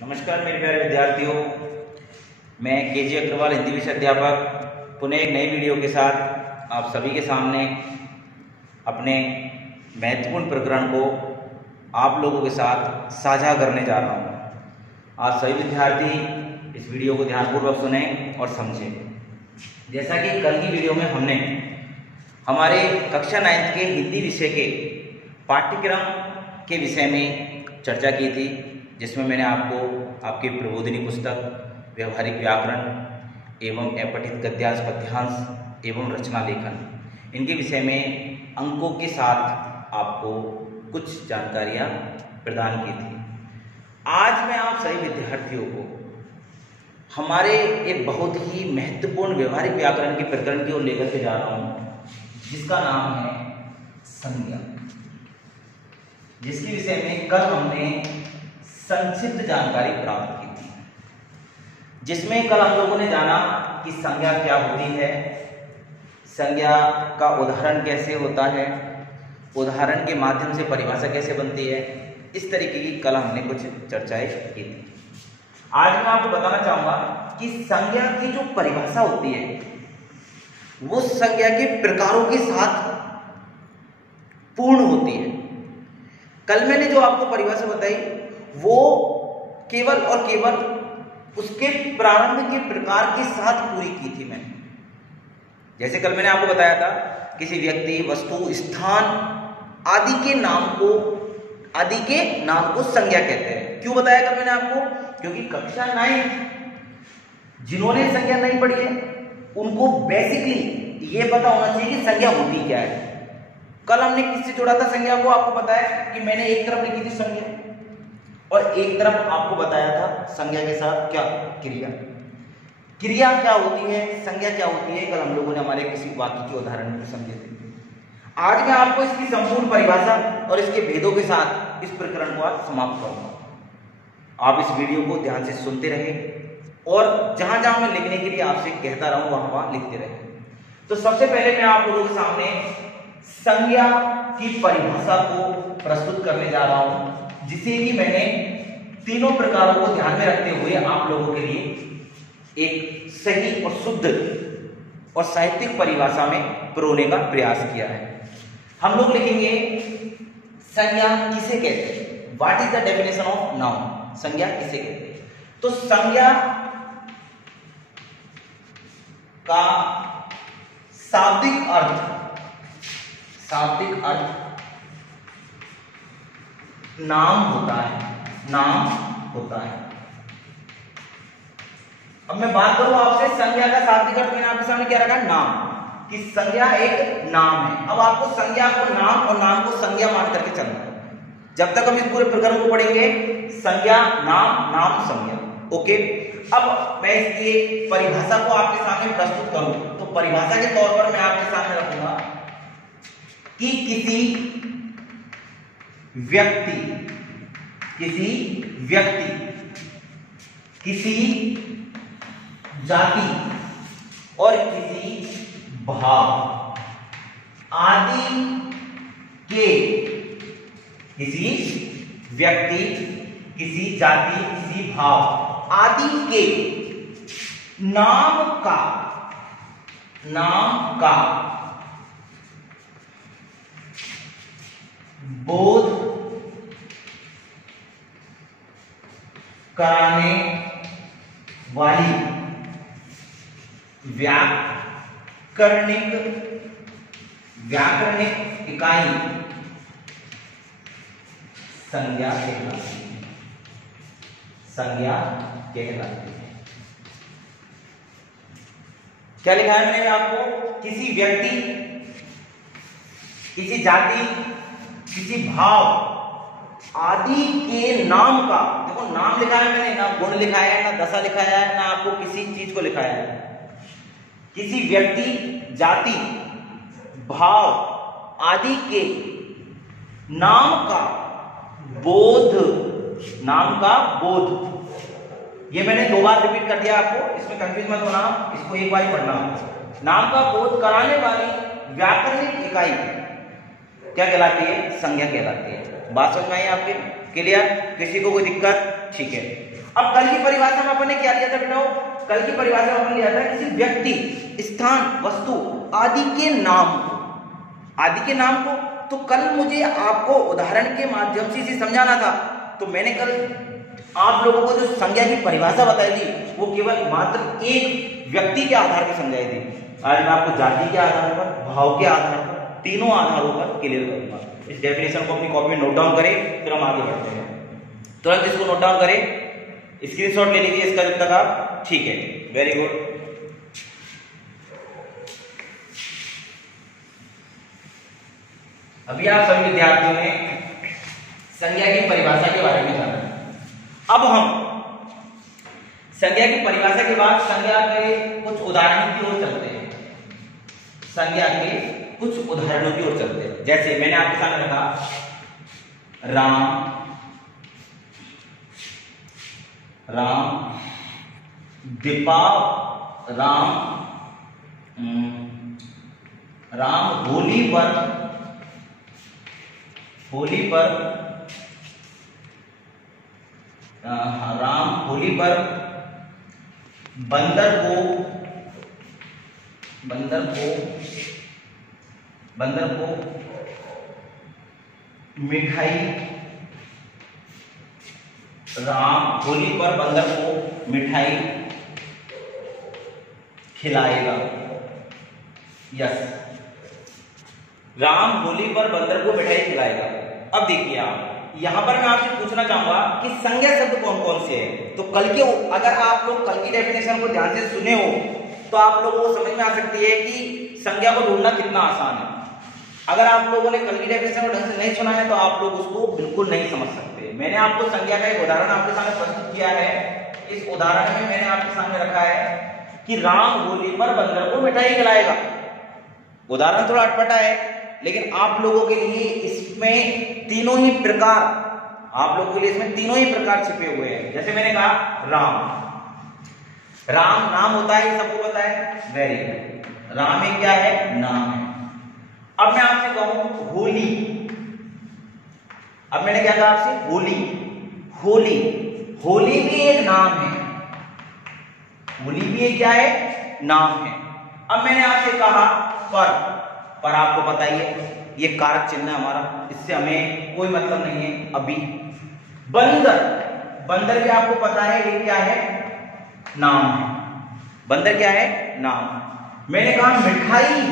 नमस्कार मेरे प्यारे विद्यार्थियों, मैं केजी अग्रवाल हिंदी विषय अध्यापक पुनः एक नई वीडियो के साथ आप सभी के सामने अपने महत्वपूर्ण प्रकरण को आप लोगों के साथ साझा करने जा रहा हूँ। आप सभी विद्यार्थी इस वीडियो को ध्यानपूर्वक सुने और समझें। जैसा कि कल की वीडियो में हमने हमारे कक्षा 9 के हिंदी विषय के पाठ्यक्रम के विषय में चर्चा की थी, जिसमें मैंने आपको आपकी प्रबोधिनी पुस्तक, व्यवहारिक व्याकरण एवं अपठित गद्यांश, पद्यांश एवं रचना लेखन, इनके विषय में अंकों के साथ आपको कुछ जानकारियाँ प्रदान की थी। आज मैं आप सभी विद्यार्थियों को हमारे एक बहुत ही महत्वपूर्ण व्यवहारिक व्याकरण के प्रकरण की ओर लेकर के जा रहा हूँ, जिसका नाम है संज्ञा, जिसके विषय में कल हमने संक्षिप्त जानकारी प्राप्त की थी, जिसमें कल हम लोगों ने जाना कि संज्ञा क्या होती है, संज्ञा का उदाहरण कैसे होता है, उदाहरण के माध्यम से परिभाषा कैसे बनती है। इस तरीके की कल हमने कुछ चर्चाएं की थी। आज मैं आपको बताना चाहूंगा कि संज्ञा की जो परिभाषा होती है वो संज्ञा के प्रकारों के साथ पूर्ण होती है। कल मैंने जो आपको परिभाषा बताई वो केवल और केवल उसके प्रारंभ के प्रकार के साथ पूरी की थी मैंने। जैसे कल मैंने आपको बताया था, किसी व्यक्ति, वस्तु, स्थान आदि के नाम को संज्ञा कहते हैं। क्यों बताया कल मैंने आपको? क्योंकि कक्षा 9 जिन्होंने संज्ञा नहीं पढ़ी है उनको बेसिकली ये पता होना चाहिए कि संज्ञा होती क्या है। कल हमने किससे जोड़ा था संज्ञा को? आपको पता है कि मैंने एक तरफ लिखी थी संज्ञा और एक तरफ आपको बताया था संज्ञा के साथ क्या क्रिया। क्रिया क्या होती है, संज्ञा क्या होती है, कल हम लोगों ने हमारे किसी वाक्य के उदाहरण में समझे थे। आज मैं आपको इसकी संपूर्ण परिभाषा और इसके भेदों के साथ इस प्रकरण को आज समाप्त करूंगा। आप इस वीडियो को ध्यान से सुनते रहें और जहां जहां मैं लिखने के लिए आपसे कहता रहूं वहां वहां लिखते रहें। तो सबसे पहले मैं आप लोगों के सामने संज्ञा की परिभाषा को प्रस्तुत करने जा रहा हूं, जिसे कि मैंने तीनों प्रकारों को ध्यान में रखते हुए आप लोगों के लिए एक सही और शुद्ध और साहित्यिक परिभाषा में पिरोने का प्रयास किया है। हम लोग लिखेंगे संज्ञा किसे कहते हैं, what is the definition of noun, संज्ञा किसे कहते हैं। तो संज्ञा का शाब्दिक अर्थ नाम होता है, नाम होता है। अब मैं बात करूं आपसे संज्ञा का शाब्दिक अर्थ, मैंने आपके सामने क्या रखा? नाम, कि संज्ञा एक नाम है। अब आपको संज्ञा को नाम और नाम को संज्ञा मान करके चलना है। जब तक हम इस पूरे प्रकरण को पढ़ेंगे, संज्ञा नाम, नाम संज्ञा, ओके। अब मैं इसकी एक परिभाषा को आपके सामने प्रस्तुत करूं तो परिभाषा के तौर पर मैं आपके सामने रखूंगा कि किसी व्यक्ति, किसी जाति और किसी भाव आदि के, किसी व्यक्ति, किसी जाति, किसी भाव आदि के नाम का बोध कराने वाली व्याकरणिक इकाई संज्ञा कहलाती है। संज्ञा कहलाती है। क्या लिखा है मैंने आपको? किसी व्यक्ति, किसी जाति, किसी भाव आदि के नाम का, देखो नाम लिखा है मैंने, ना गुण लिखा है, ना दशा लिखा है, ना आपको किसी चीज को लिखा है। किसी व्यक्ति, जाति, भाव आदि के नाम का बोध, ये मैंने 2 बार रिपीट कर दिया आपको, इसमें कंफ्यूज मत होना, इसको एक बार ही पढ़ना। नाम का बोध कराने वाली व्याकरणिक इकाई क्या कहलाती है? संज्ञा कहलाती है। बात समझ में आई आपके? क्लियर? किसी को कोई दिक्कत? ठीक है। अब कल की परिभाषा में अपन ने क्या लिया था बेटा? कल की परिभाषा में अपन लिया था किसी व्यक्ति, स्थान, वस्तु आदि के नाम को, आदि के नाम को। तो कल मुझे आपको उदाहरण के माध्यम से इसे समझाना था, तो मैंने कल आप लोगों को जो संज्ञा की परिभाषा बताई थी वो केवल मात्र एक व्यक्ति के आधार पर समझाई थी। आज मैं आपको जाति के आधार पर, भाव के आधार पर, तीनों आधारों पर क्लियर करूंगा। इस डेफिनेशन को अपनी कॉपी में नोट डाउन करें, फिर हम आगे बढ़ते हैं। तुरंत इसको नोट डाउन करें, स्क्रीनशॉट ले लीजिए इसका जब तक आप। ठीक है, वेरी गुड। अभी आप सभी विद्यार्थियों ने संज्ञा की परिभाषा के बारे में जाना। अब हम संज्ञा की परिभाषा के बाद संज्ञा के कुछ उदाहरणों की ओर चलते हैं। संज्ञा के कुछ उदाहरणों की ओर चलते हैं। जैसे मैंने आपके सामने रखा राम, राम, दीपा, राम, राम होली पर, होली पर, राम होली पर बंदर को, बंदर को, बंदर को मिठाई, राम होली पर बंदर को मिठाई खिलाएगा। यस, राम होली पर बंदर को मिठाई खिलाएगा। अब देखिए आप, यहां पर मैं आपसे पूछना चाहूंगा कि संज्ञा शब्द कौन कौन से हैं। तो कल के, अगर आप लोग कल की डेफिनेशन को ध्यान से सुने हो तो आप लोगों को समझ में आ सकती है कि संज्ञा को ढूंढना कितना आसान है। अगर आप लोगों ने कल की डेफिनेशन को ढंग से नहीं सुना है तो आप लोग उसको बिल्कुल नहीं समझ सकते। मैंने आपको संज्ञा का एक उदाहरण आपके सामने प्रस्तुत किया है। इस उदाहरण में मैंने आपके सामने रखा है कि राम होली पर बंदर को मिठाई खिलाएगा। उदाहरण थोड़ा अटपटा है, लेकिन आप लोगों के लिए इसमें तीनों ही प्रकार, आप लोगों के लिए इसमें तीनों ही प्रकार छिपे हुए हैं। जैसे मैंने कहा राम, राम नाम होता है, सबको पता है, वेरी गुड। राम एक क्या है? नाम है। अब मैं आपसे कहूं होली, अब मैंने क्या कहा आपसे? होली, होली, होली भी एक नाम है, होली भी एक क्या है? नाम है। अब मैंने आपसे कहा पर आपको पता ही है ये कारक चिन्ह है हमारा, इससे हमें कोई मतलब नहीं है अभी। बंदर, बंदर भी आपको पता है ये क्या है? नाम है। बंदर क्या है? नाम। मैंने कहा मिठाई,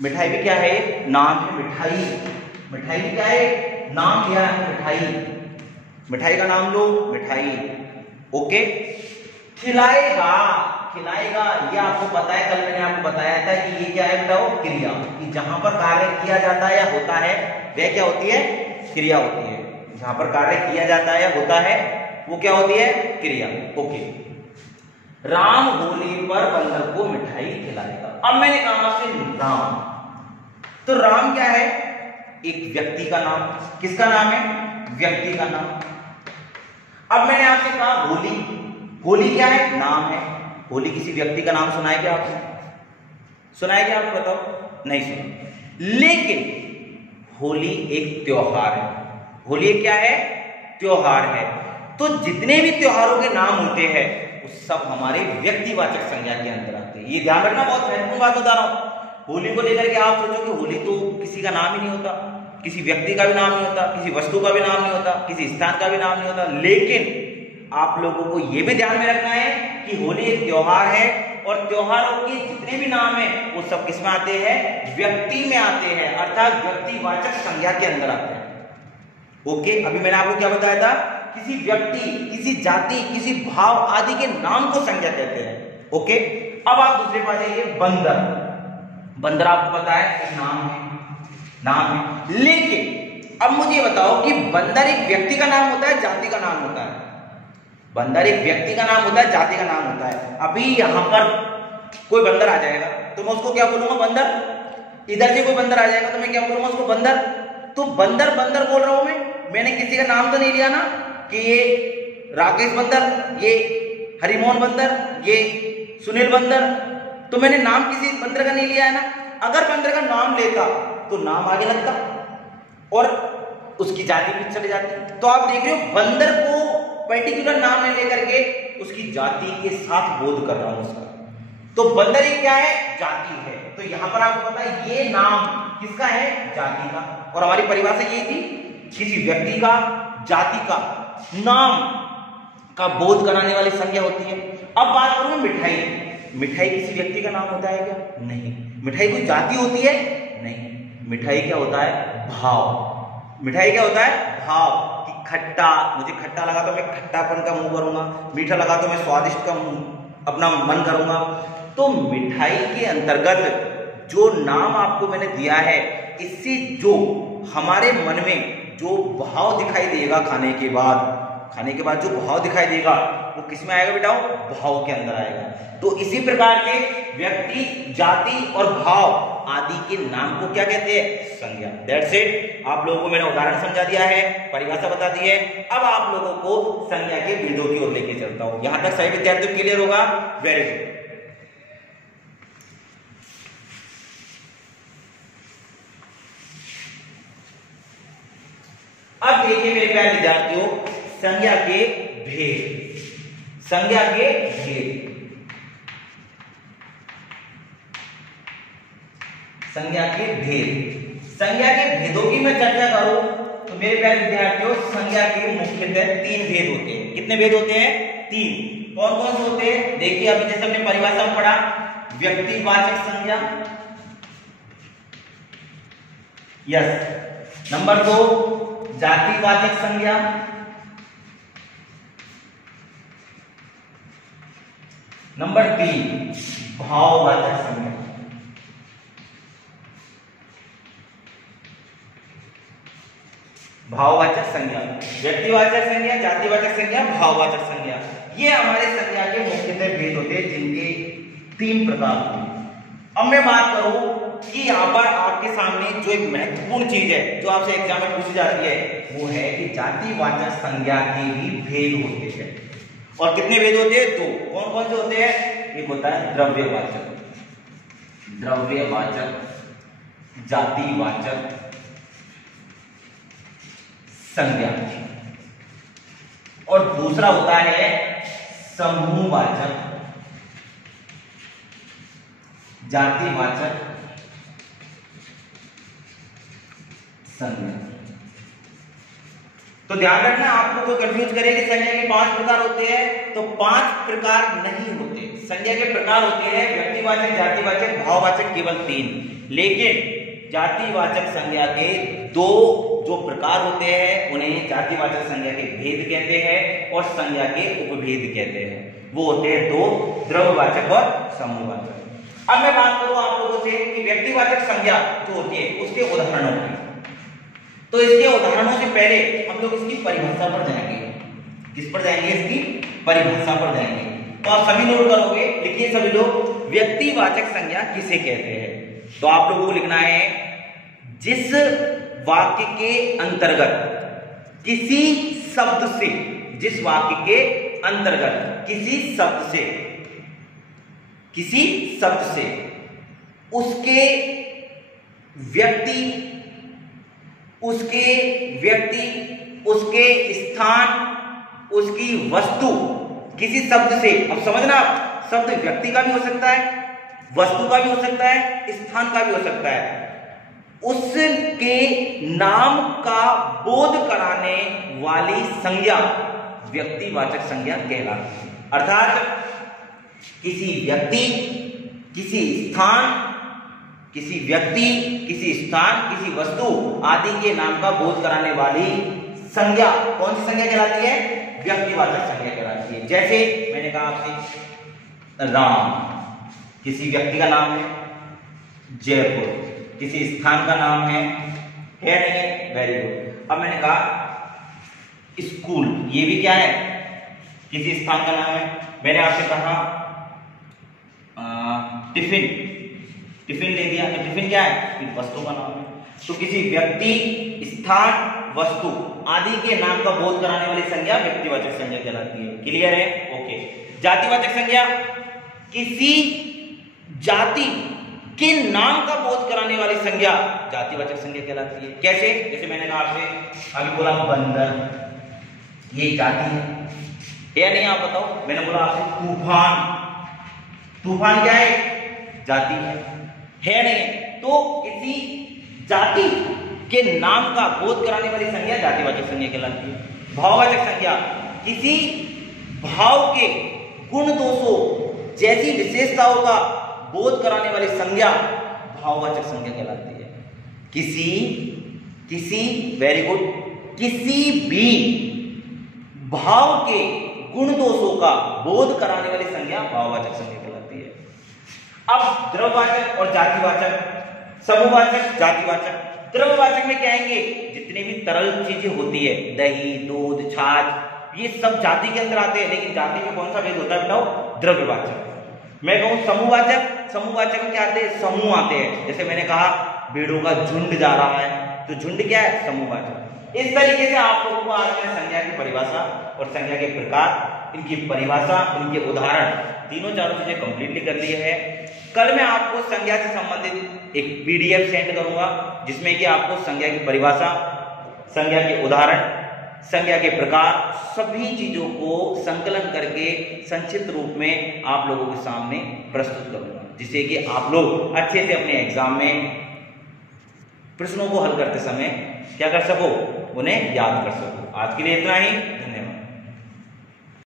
मिठाई भी क्या है? नाम है। मिठाई, मिठाई भी क्या है? नाम लिया है, मिठाई, मिठाई का नाम लो, मिठाई। ओके। खिलाएगा, खिलाएगा ये आपको पता है, कल मैंने आपको बताया था कि ये क्या है बताओ? क्रिया। कि जहां पर कार्य किया जाता है या होता है वह क्या होती है? क्रिया होती है। जहां पर कार्य किया जाता है या होता है वो क्या होती है? क्रिया। ओके। राम होली पर बंदर को मिठाई खिलाएगा। अब मैंने कहा आपसे राम, तो राम क्या है? एक व्यक्ति का नाम। किसका नाम है? व्यक्ति का नाम। अब मैंने आपसे कहा होली, होली क्या है? नाम है। होली किसी व्यक्ति का नाम सुना है क्या आपने? सुना है क्या? आप बताओ। नहीं सुना। लेकिन होली एक त्योहार है। होली एक क्या है? त्योहार है। तो जितने भी त्योहारों के नाम होते हैं वो सब हमारे व्यक्तिवाचक संज्ञा के अंदर आते हैं। ये ध्यान रखना, बहुत महत्वपूर्ण बात बता रहा हूं। होली को लेकर के आप सोचो कि होली तो किसी का नाम ही नहीं होता, किसी व्यक्ति का भी नाम नहीं होता, किसी वस्तु का भी नाम नहीं होता, किसी स्थान का भी नाम नहीं होता। लेकिन आप लोगों को यह भी ध्यान में रखना है कि होली एक त्योहार है और त्योहारों के जितने भी नाम है वो सब किस में आते हैं? व्यक्ति में आते हैं, अर्थात व्यक्तिवाचक संज्ञा के अंदर आते हैं। ओके। अभी मैंने आपको क्या बताया था? किसी व्यक्ति, किसी जाति, किसी भाव आदि के नाम को संज्ञा कहते हैं। ओके। अब आप दूसरे पास जाइए, बंदर। बंदर आपको पता है नाम है, नाम है। लेकिन अब मुझे बताओ कि बंदर एक व्यक्ति का नाम होता है, जाति का नाम होता है? बंदर एक व्यक्ति का नाम होता है, जाति का नाम होता है। अभी यहां पर कोई बंदर आ जाएगा तो मैं उसको क्या बोलूंगा? बंदर। इधर से कोई बंदर आ जाएगा तो मैं क्या बोलूंगा? उसको बंदर। तो बंदर बंदर बोल रहा हूं मैंने किसी का नाम तो नहीं लिया ना कि ये राकेश बंदर, ये हरिमोहन बंदर, ये सुनील बंदर। तो मैंने नाम किसी बंदर का नहीं लिया है ना। अगर बंदर का नाम लेता तो नाम आगे लगता और उसकी जाति भी चली जाती। तो आप देख रहे हो बंदर को पर्टिकुलर नाम ले लेकर के उसकी जाति के साथ बोध कर रहा हूं उसका। तो बंदर ये क्या है? जाति है। तो यहां पर आपको पता है ये नाम किसका है? जाति का। और हमारी परिभाषा ये थी, किसी व्यक्ति का, जाति का, नाम का बोध कराने वाली संज्ञा होती है। अब बात करूं मिठाई। मिठाई किसी व्यक्ति का नाम होता है क्या? नहीं। मिठाई कोई जाति होती है? नहीं। मिठाई क्या होता है? भाव। मिठाई क्या होता है? भाव। कि खट्टा, मुझे खट्टा लगा तो मैं खट्टापन का मुंह करूंगा, मीठा लगा तो मैं स्वादिष्ट का अपना मन करूंगा। तो मिठाई के अंतर्गत जो नाम आपको मैंने दिया है, इससे जो हमारे मन में जो भाव दिखाई देगा खाने के बाद जो भाव दिखाई देगा वो किस में आएगा बेटा? भाव के अंदर आएगा। तो इसी प्रकार के व्यक्ति, जाति और भाव आदि के नाम को क्या कहते हैं? संज्ञा। That's it. आप लोगों को मैंने उदाहरण समझा दिया है, परिभाषा बता दी है। अब आप लोगों को संज्ञा के भेदों की ओर लेके चलता हूं। यहां तक सभी विद्यार्थियों को क्लियर होगा? Very good. अब देखिए मेरे प्यारे विद्यार्थियों, संज्ञा के भेद। संज्ञा के भेद, संज्ञा के भेद। संज्ञा के भेदों की मैं चर्चा करूं तो मेरे प्यारे विद्यार्थियों, संज्ञा के मुख्यतः 3 भेद होते हैं। कितने भेद होते हैं? 3। कौन कौन से होते हैं? देखिए, अभी जैसे हमने परिभाषा में पढ़ा, व्यक्तिवाचक संज्ञा, यस। नंबर 2, जातिवाचक संज्ञा। नंबर 3, भाववाचक संज्ञा। भाववाचक संज्ञा, व्यक्तिवाचक संज्ञा, जातिवाचक संज्ञा, भाववाचक संज्ञा, ये हमारे संज्ञा के मुख्यतः भेद होते हैं, जिनके 3 प्रकार होते हैं। अब मैं बात करूं कि यहाँ पर आपके सामने जो एक महत्वपूर्ण चीज है, जो आपसे एग्जाम में पूछी जाती है, वो है कि जातिवाचक संज्ञा के भी भेद होते हैं। और कितने भेद होते हैं? 2। कौन कौन से होते हैं? एक होता है द्रव्यवाचक, जातिवाचक संज्ञा, और दूसरा होता है समूहवाचक, जातिवाचक संज्ञा। तो ध्यान रखना, आपको कोई कंफ्यूज करे कि संज्ञा के 5 प्रकार होते हैं, तो 5 प्रकार नहीं होते। संज्ञा के प्रकार होते हैं व्यक्तिवाचक, जातिवाचक, भाववाचक, केवल 3। लेकिन जातिवाचक संज्ञा के 2 जो प्रकार होते हैं, उन्हें जातिवाचक संज्ञा के भेद कहते हैं और संज्ञा के उपभेद कहते हैं। वो होते हैं 2, द्रव्यवाचक और समूहवाचक। अब मैं बात करूं आप लोगों से कि व्यक्तिवाचक संज्ञा जो होती है उसके उदाहरणों की। तो इसके उदाहरणों से पहले हम लोग इसकी परिभाषा पर जाएंगे। किस पर जाएंगे? इसकी परिभाषा पर जाएंगे। तो आप सभी नोट करोगे, लिखिए सभी लोग, व्यक्तिवाचक संज्ञा किसे कहते हैं? तो आप लोगों को लिखना है, जिस वाक्य के अंतर्गत किसी शब्द से, जिस वाक्य के अंतर्गत किसी शब्द से उसके व्यक्ति, उसके स्थान, उसकी वस्तु, किसी शब्द से, अब समझना, शब्द व्यक्ति का भी हो सकता है, वस्तु का भी हो सकता है, स्थान का भी हो सकता है, उसके नाम का बोध कराने वाली संज्ञा व्यक्तिवाचक संज्ञा कहलाती है। अर्थात किसी व्यक्ति, किसी स्थान, किसी वस्तु आदि के नाम का बोध कराने वाली संज्ञा कौन सी संज्ञा कहलाती है? व्यक्तिवाचक संज्ञा कहलाती है। जैसे मैंने कहा आपसे, राम किसी व्यक्ति का नाम है, जयपुर किसी स्थान का नाम है नहीं है? Very good. अब मैंने कहा स्कूल, ये भी क्या है? किसी स्थान का नाम है। मैंने आपसे कहा टिफिन ले दिया, तो टिफिन क्या है? वस्तु का नाम है। तो किसी व्यक्ति, स्थान, वस्तु आदि के नाम का बोध कराने वाली संज्ञा व्यक्तिवाचक संज्ञा कहलाती है। क्लियर है? ओके। जातिवाचक संज्ञा, किसी जाति के नाम का बोध कराने वाली संज्ञा जातिवाचक संज्ञा कहलाती है। कैसे? जैसे मैंने कहा आपसे, अभी बोला बंदर, ये जाति है या नहीं? आप बताओ। मैंने बोला आपसे तूफान, तूफान क्या है? जाति है नहीं है? तो किसी जाति के नाम का बोध कराने वाली संज्ञा जातिवाचक संज्ञा कहलाती है। भाववाचक संज्ञा किसी भाव के गुण दोषों जैसी विशेषताओं का बोध कराने वाली संज्ञा भाववाचक संज्ञा कहलाती है। किसी वेरी गुड, किसी भी भाव के गुण दोषों का बोध कराने वाली संज्ञा भाववाचक संज्ञा कहलाती है। अब द्रव्यवाचक और जातिवाचक, समूहवाचक, जातिवाचक। द्रव्यवाचक में क्या आएंगे? जितनी भी तरल चीजें होती है, दही, दूध, छाछ, ये सब जाति के अंदर आते हैं। लेकिन जाति में कौन सा भेद होता है बताओ? द्रव्यवाचक। मैं कहूं समूहवाचक, समूहवाचक में क्या आते हैं? समूह आते हैं। जैसे मैंने कहा भेड़ों का झुंड जा रहा है, तो झुंड क्या है? समूहवाचक। इस तरीके से आप लोगों को आज मैंने संज्ञा की परिभाषा और संज्ञा के प्रकार, इनकी परिभाषा, इनके उदाहरण, तीनों चारों चीजें कंप्लीटली कर ली है। कल मैं आपको संज्ञा से संबंधित एक पीडीएफ सेंड करूंगा जिसमें कि आपको संज्ञा की परिभाषा, संज्ञा के उदाहरण, संज्ञा के प्रकार, सभी चीजों को संकलन करके संक्षिप्त रूप में आप लोगों के सामने प्रस्तुत करूंगा, जिससे कि आप लोग अच्छे से अपने एग्जाम में प्रश्नों को हल करते समय क्या कर सको? उन्हें याद कर सको। आज के लिए इतना ही, धन्यवाद।